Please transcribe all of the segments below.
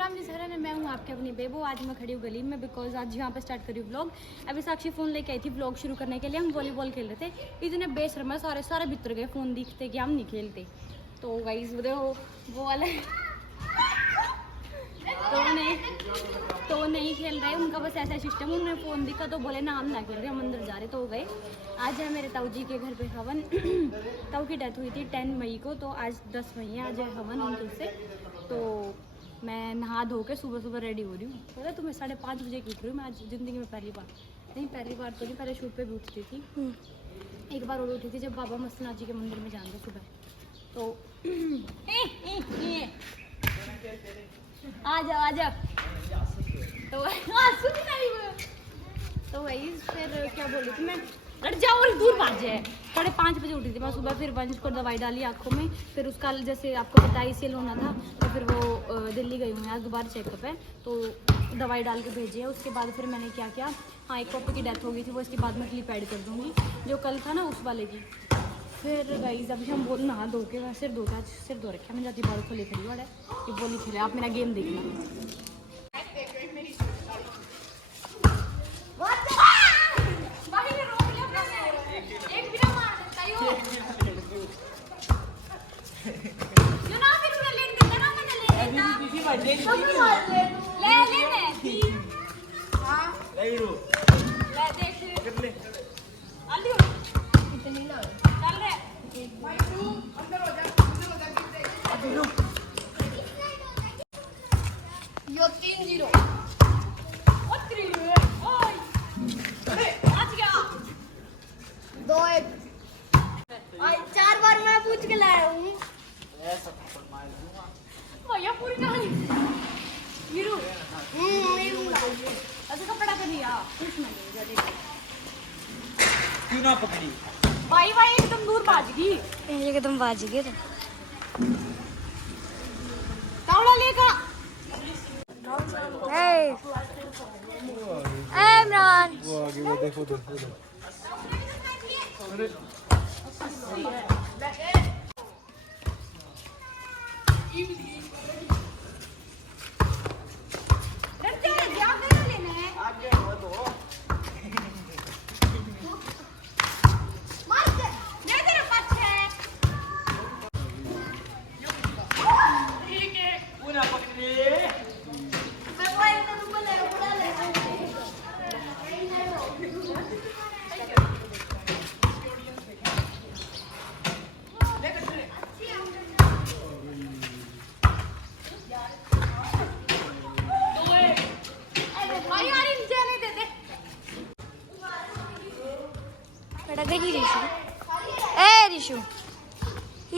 राम जी सारा ने, मैं हूँ आपके अपनी बेबो। आज मैं खड़ी हूँ गली में बिकॉज आज यहाँ पे स्टार्ट करी व्लॉग। अभी साक्षी फ़ोन लेके आई थी व्लॉग शुरू करने के लिए। हम वॉलीबॉल खेल रहे थे, इतने बेशर्म है सारे सारे भीतर गए फ़ोन दिखते कि हम नहीं खेलते। तो गाइस वो वाला तो नहीं खेल रहे, उनका बस ऐसा सिस्टम। उन्हें फ़ोन दिखा तो बोले ना हम ना खेल रहे, हम अंदर जा रहे। तो हो गए। आज है मेरे ताऊ जी के घर पे हवन। ताऊ की डेथ हुई थी 10 मई को, तो आज 10 मई है। आज है हवन उनके से। तो मैं नहा धो के सुबह सुबह रेडी हो रही हूँ। पता तुम्हें 5:30 बजे की उठ रही हूँ मैं आज ज़िंदगी में पहली बार। नहीं पहली बार तो नहीं, पहले शूट पे भी उठती थी। एक बार और उठी थी जब बाबा मस्तनाथ जी के मंदिर में जाएंगे सुबह। तो आ जा तो वही फिर क्या बोल रही थी मैं, लड़ जाओ और दूर भाग जाए। 5:30 बजे उठी थी मैं सुबह। फिर वंश को दवाई डाली आँखों में। फिर उसका जैसे आपको पता है ICL होना था, तो फिर वो दिल्ली गई हुई है, आज दोबारा चेकअप है, तो दवाई डाल के भेजी है। उसके बाद फिर मैंने क्या किया, हाँ एक पप्पी की डेथ हो गई थी, वो इसके बाद मैं क्लिप ऐड कर दूँगी जो कल था ना उस वाले की। फिर गाइस अभी हम बोल नहा धो के मैं सिर धो रखा। मैं जाती बाल खोले खड़ी वाला ये बोली खेले। आप मेरा गेम देखना। पूरी कहानी कपड़ा कर लिया क्यों ना पकड़ी भाई एकदम दूर भाज गई, एकदम भाज गई। तावड़ा लेगा इमरान वो आगे वो देखो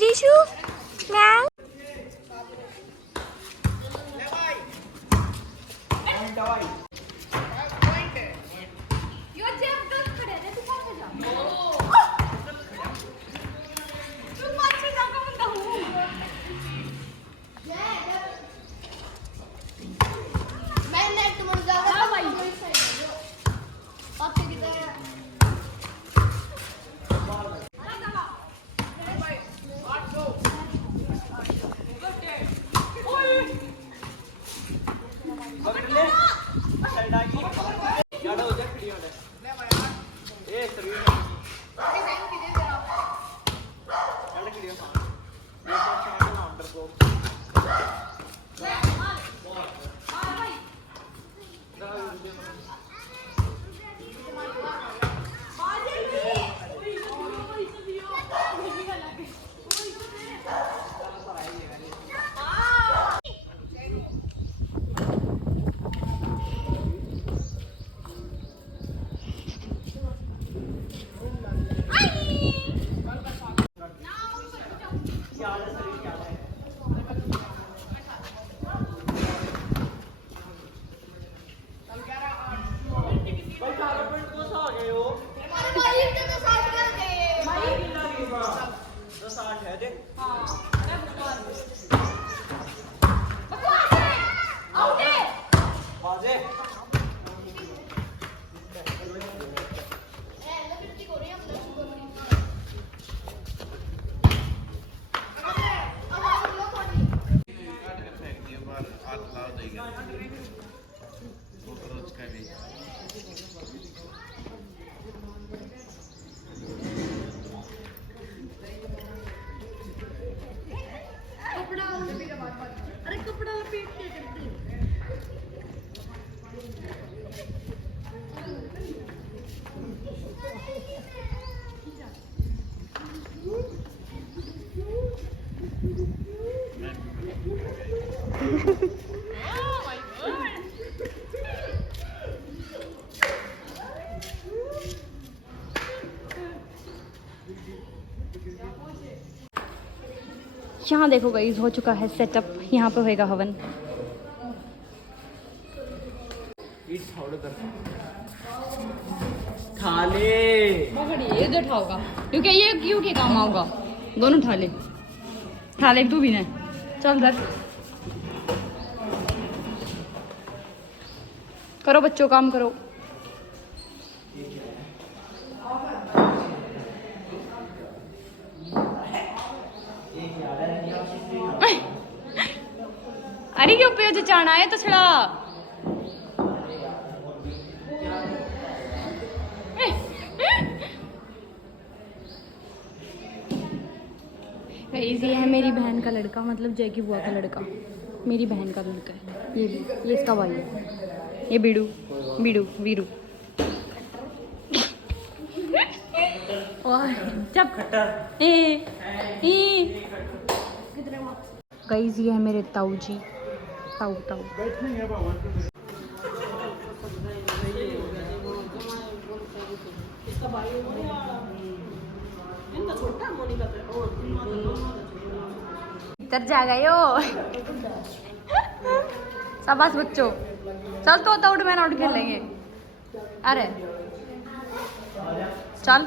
रिशु मैम यहाँ देखो गाइस हो चुका है सेटअप, यहाँ पे होएगा हवन। थाले ये जो उठाओगा क्योंकि ये क्यों के काम आऊगा, दोनों थाले थाले तू भी ना चल धर करो बच्चों काम करो। अरे क्यों पे जो चाना है तो छड़ा ये है मेरी बहन का लड़का, मतलब जय की बुआ का लड़का, मेरी बहन का लड़का है ये इसका भाई है, ये बीड़ू बीड़ू वीरू। जब गाइस ये है मेरे ताऊ जी, ताऊ ताऊ। इधर जा गए हो शाबाश बच्चों, चल तो आउट मैन आउट खेलेंगे। अरे चल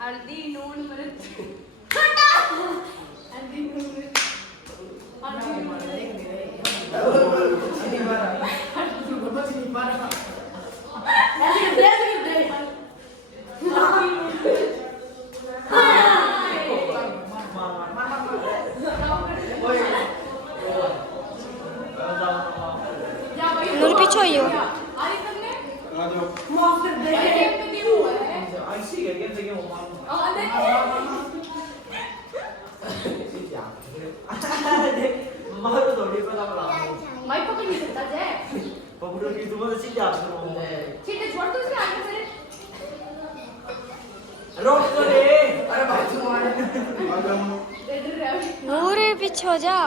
हल्दी नून मिर्च पीछे ही हो। नूर पीछे हो जा।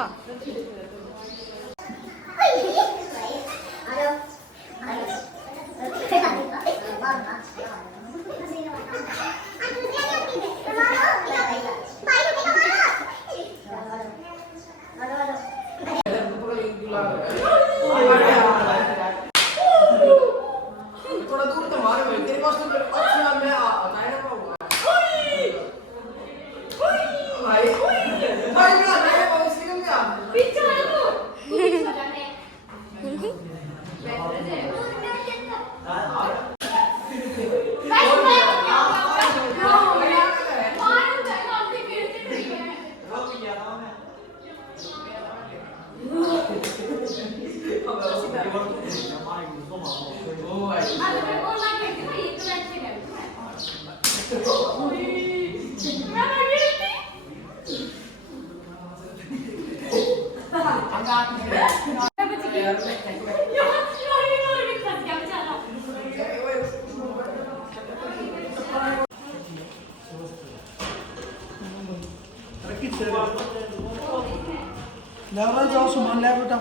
जाओ सामान ले बेटा।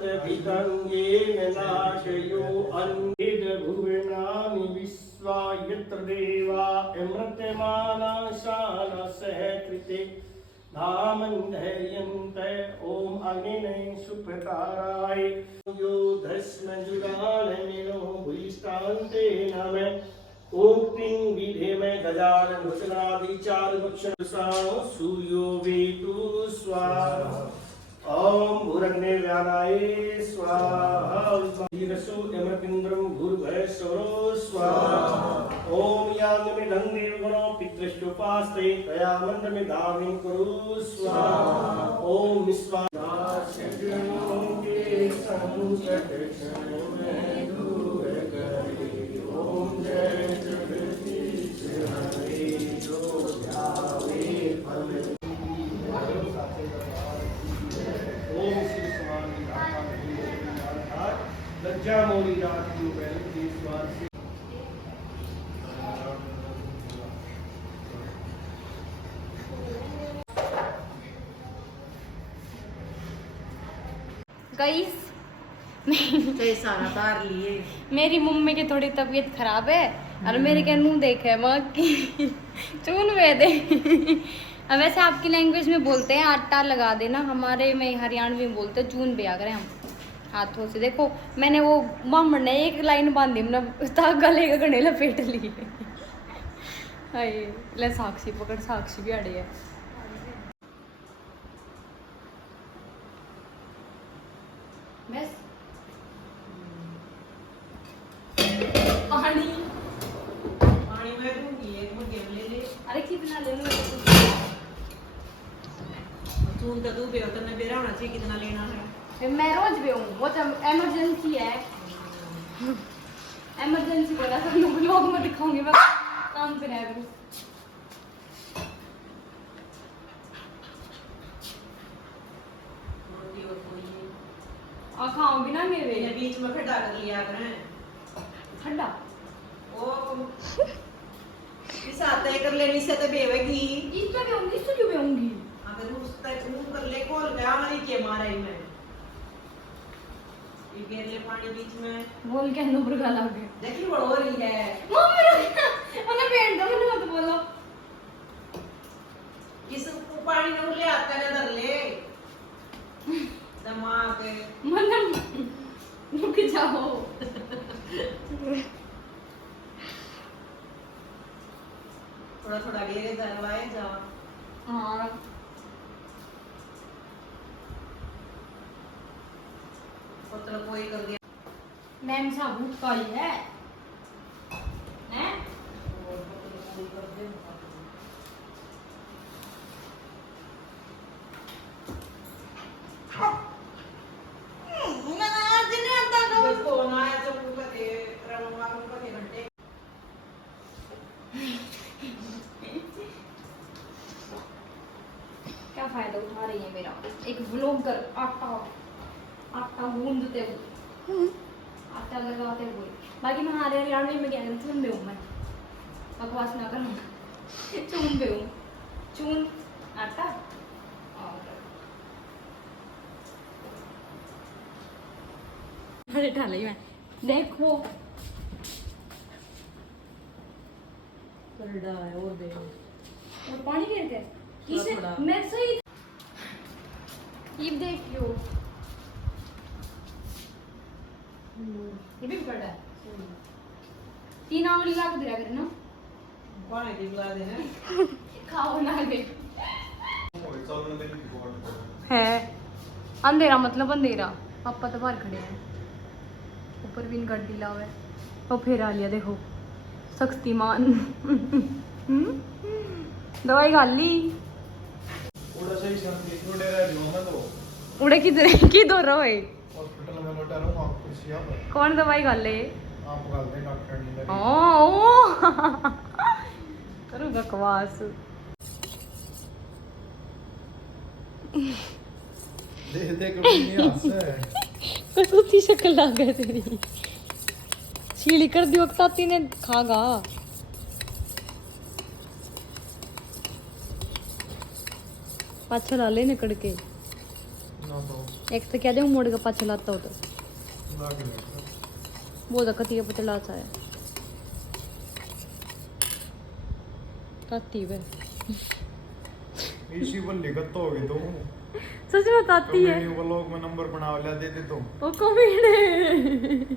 भितङ्गेन नाशयो अन्येद भुवनानि विश्वा यत्र देवा अमृतमानाशानसः कृते धामं धैर्यन्त ॐ अग्निने सुप्रकाराय यो धस्मजुगालनिनो भूयिष्ठान्ते नमः उक्तिं विधेमय गजानन भुजगादिचार भक्षणसां सूर्यो वेतु स्वाहा ओम भूरग्ने व्यानाय स्वाहा धीरसु यमपिन्द्रं भूर्भुवः स्वरो स्वाहा ओम याग्मे धन्देव गणो पितृष्टुपास्ते तया मन्त्रमे दामिं कुरु स्वाहा ओम विश्वानाशग्नो के संकट क्षणमे दूर करे ओम जय जगदीश हरे जो ध्यावे फल ओम श्री स्वामी रामा लज्जा मोरी राखी बैल के स्वाद से गाइस सारा तार लिए मेरी मम्मी की थोड़ी तबीयत खराब है और मेरे के मुंह देखे माँ की चून वे दे। अब वैसे आपकी लैंग्वेज में बोलते हैं आटा लगा देना, हमारे में हरियाणवी में बोलते हैं चून बिया करें हम हाथों से। देखो मैंने वो मामड़ ने एक लाइन बांधी मैंने गले का गणे लपेट लिए। ले साक्षी पकड़, साक्षी भी अड़ी है। बस पानी पानी में दूंगी एक मुर्गे ले ले। अरे कितना ले लो तू तो तू पे उतना बेरा होना चाहिए कितना लेना है। मैं रोज भी हूँ, वो तो इमरजेंसी है। इमरजेंसी बोला सब लोग मैं दिखाऊंगी, मैं काम पे रह करूँ। रोटी और कोई खाओगी ना मेरे ये बीच में खड़ा कर लिया करें ठंडा। ओ इस आते कर लेनी से तो बेवेगी इस पे भी होंगी, इस पे क्यों भी होंगी? अगर उस तक मुंह कर ले खोल गया हमारी के मारा ही मैं ये घेर ले पानी बीच में बोल के नूबर का लगे देखी बड़ हो रही है मम्मी मैंने पेड़ दो, मैंने मत बोलो। किस पानी न ले आता है इधर ले दिमाग मतलब रुक जाओ। थोड़ा थोड़ा घेरे दरवाए जाओ। हाँ तो कोई कर दिया मैम साबुत का ही है हैं? कोई कर दे फोन आया तो मुझे दे रमवा मुझे दे घंटे क्या फायदा उठा रही है मेरा? एक व्लॉगर आटा आटा गूंदते हुए, आटा लगाते हुए। बाकी मैं हमारे हरियाणवी में क्या चून में हूँ, मैं बकवास ना करूँ। चून पे हूँ, चून आटा अरे ढाली मैं देखो करड़ा है और दे और पानी गिर गया इसे थोड़ा। मैं सही ये देखियो ये भी पड़ा है। 3 आंगली ला के दिया करे ना पानी दिखला दे हैं खाओ ना दे है अंधेरा मतलब अंधेरा। पापा तो बाहर खड़े हैं, ऊपर भी गड्डी लावे और फिर आ लिया देखो शक्तिमान। दवाई खा ली उड़े किधर की दो रहे हॉस्पिटल में लौटा रहा हूँ आपको यहाँ पर कौन दवाई खा ले आप गाल दे डॉक्टर ने लगी करो बकवास। देख देख नहीं हंसे कसौती शक्ल आ गई तेरी छीली कर दी वक्ताती ने खागा। पाछा ला ले निकड़ के ना तो एक तो क्या दे मोड़ का पाछा लाता हो तो लाके लेकर वो दकती है पतला सा है ताती है इसी पर लिखत तो होगी तो सच बताती है कमेंट ब्लॉग में नंबर बना लिया दे दे तो ओ कमेंट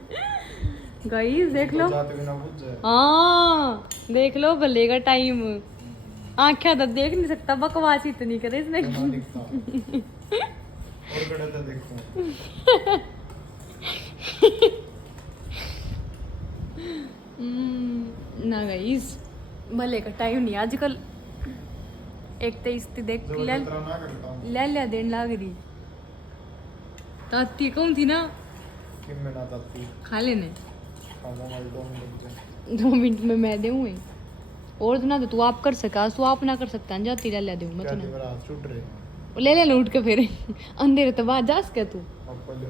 गाइस देख लो जाते बिना पूछ जाए हाँ देख लो भले का टाइम आँखें तो देख नहीं सकता बकवास इतनी करे इसने ना दिखता और कड़े तो देखो ना गाइस भले का टाइम नहीं आजकल एक तो इस देख जो ले खतरा ना करता हूँ ले देन लाग रही ताती कौन थी ना कि मैं ना ताती खा लेने खाना वाले 2 मिनट जाए 2 मिनट में मैं दूँ और तो ना तो तू आप कर सका तू आप ना कर सकता है जाती ले दूँ मैं क्या तो मेरा हाथ छूट रहे ले ले उठ के फिर अंधेरे तो बाहर जा सके तू अब पहले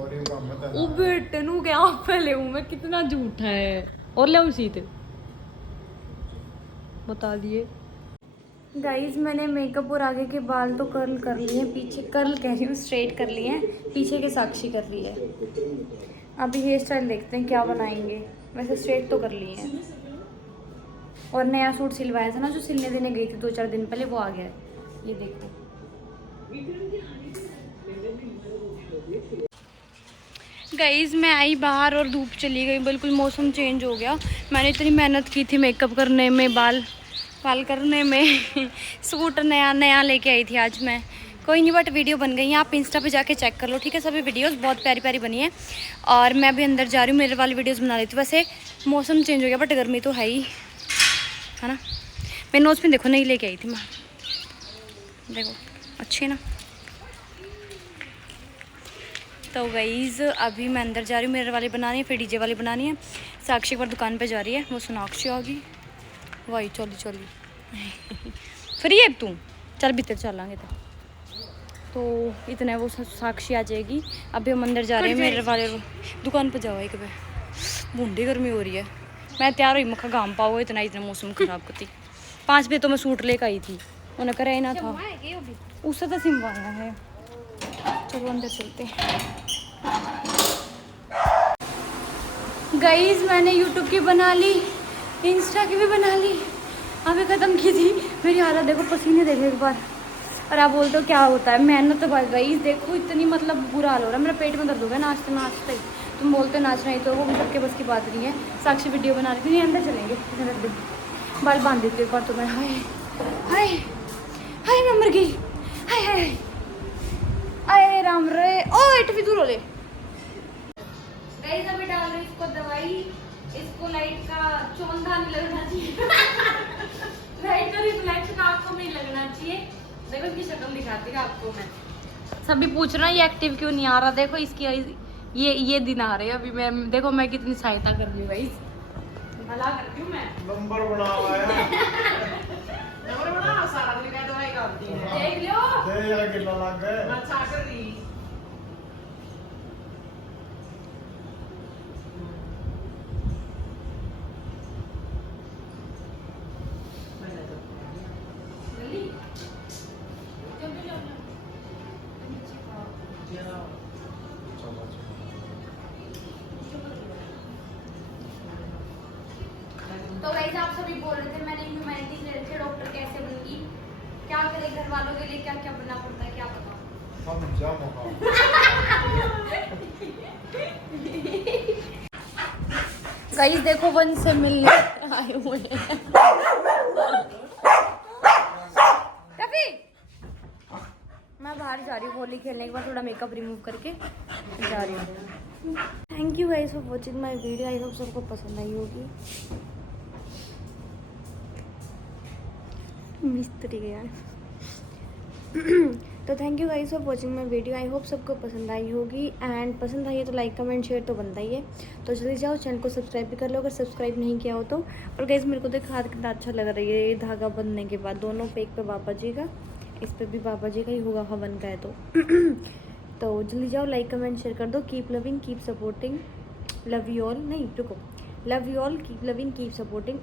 और ये काम में ओ बेटे नु क्या आप पहले हूँ मैं कितना झूठा है और ले सीट बता दिए गाइस मैंने मेकअप और आगे के बाल तो कर्ल कर लिए हैं पीछे कर्ल कह रही हूँ स्ट्रेट कर लिए हैं पीछे के साक्षी कर रही है अभी हेयर स्टाइल देखते हैं क्या बनाएंगे वैसे स्ट्रेट तो कर लिए हैं और नया सूट सिलवाया था ना जो सिलने देने गई थी 2-4 दिन पहले वो आ गया है ये देखो गाइस मैं आई बाहर और धूप चली गई बिल्कुल मौसम चेंज हो गया मैंने इतनी मेहनत की थी मेकअप करने में बाल करने में सूट नया लेके आई थी आज मैं कोई नहीं बट वीडियो बन गई है आप इंस्टा पे जाके चेक कर लो ठीक है सभी वीडियोस बहुत प्यारी प्यारी बनी है और मैं अभी अंदर जा रही हूँ मेरे वाली वीडियोस बना रही थी वैसे मौसम चेंज हो गया बट गर्मी तो है ही है ना मैं नोज पे देखो नहीं लेके आई थी मैं देखो अच्छी ना तो गाइस अभी मैं अंदर जा रही हूँ मेरे वाली बनानी है फिर डीजे वाली बनानी है साक्षी पर दुकान पे जा रही है वो सोनाक्षी होगी वही चली फ्री है तू चल भीतर चलांगे तो इतना वो साक्षी आ जाएगी अभी हम अंदर जा रहे हैं मेरे वाले दुकान पे जाओ एक बार बूंदी गर्मी हो रही है मैं तैयार हुई मक्खा घाम पाओ इतना मौसम खराब करती 5 बजे तो मैं सूट लेकर आई थी उन्हें करे ना था उससे तो सिमवाया है चलो अंदर चलते गाइस मैंने यूट्यूब की बना ली इंस्टा की भी बना ली अभी ख़त्म की थी मेरी हालत देखो पसीने देखो एक बार और आप बोलते हो क्या होता है मेहनत तो बस गाइस देखो इतनी मतलब बुरा हाल हो रहा है मेरा पेट में दर्द हो गया नाचते नाचते तुम बोलते हो नाचना ही तो वो भी सबके बस की बात नहीं है साक्षी वीडियो बना रही थी नहीं अंदर चलेंगे इधर दे बाल बांध देती एक बार तो मैं हाय हाय हाय मैं मर गई हाय हाय हाय राम रे ओ एट भी दूर हो ले गाइस अभी डाल रही इसको दवाई इसको लाइट का चौंधा नहीं लगना चाहिए लाइट का रिफ्लेक्शन आपको नहीं लगना चाहिए देखो इसकी शक्ल दिखाती है आपको मैं सभी पूछ रहा ये एक्टिव क्यों नहीं आ रहा देखो इसकी ये दिन आ रहे हैं अभी मैं देखो मैं कितनी सहायता कर रही हूँ गाइस भला करती हूँ मैं नंबर बना हुआ है नंबर बना सारा दिन का दवाई करती है देख लो दे यार कितना लग गए अच्छा कर रही तो गाइस आप सभी बोल रहे थे मैंने ह्यूमैनिटीज ले रखी है डॉक्टर कैसे बनगी क्या करे घर वालों के लिए क्या क्या बनना पड़ता है क्या बताओ हम जा मौका गाइस देखो वन से मिलने आए हुए हैं कभी मैं बाहर जा रही हूँ होली खेलने के बाद थोड़ा मेकअप रिमूव करके जा रही हूँ thank you guys for watching my video I hope सबको पसंद आई होगी मिस्त्री गया तो thank you guys for watching my video I hope सबको पसंद आई होगी एंड पसंद आई है तो लाइक कमेंट शेयर तो बनता ही है तो जल्दी जाओ चैनल को सब्सक्राइब भी कर लो अगर सब्सक्राइब नहीं किया हो तो और गाइस मेरे को देख हाथ कितना अच्छा लग रहा है ये धागा बंधने के बाद दोनों पे एक पे बाबा जी का इस पे भी बाबा जी का ही होगा हवन का है तो जल्दी जाओ लाइक कमेंट शेयर कर दो keep loving keep supporting love you all नहीं रुको love you all keep loving keep supporting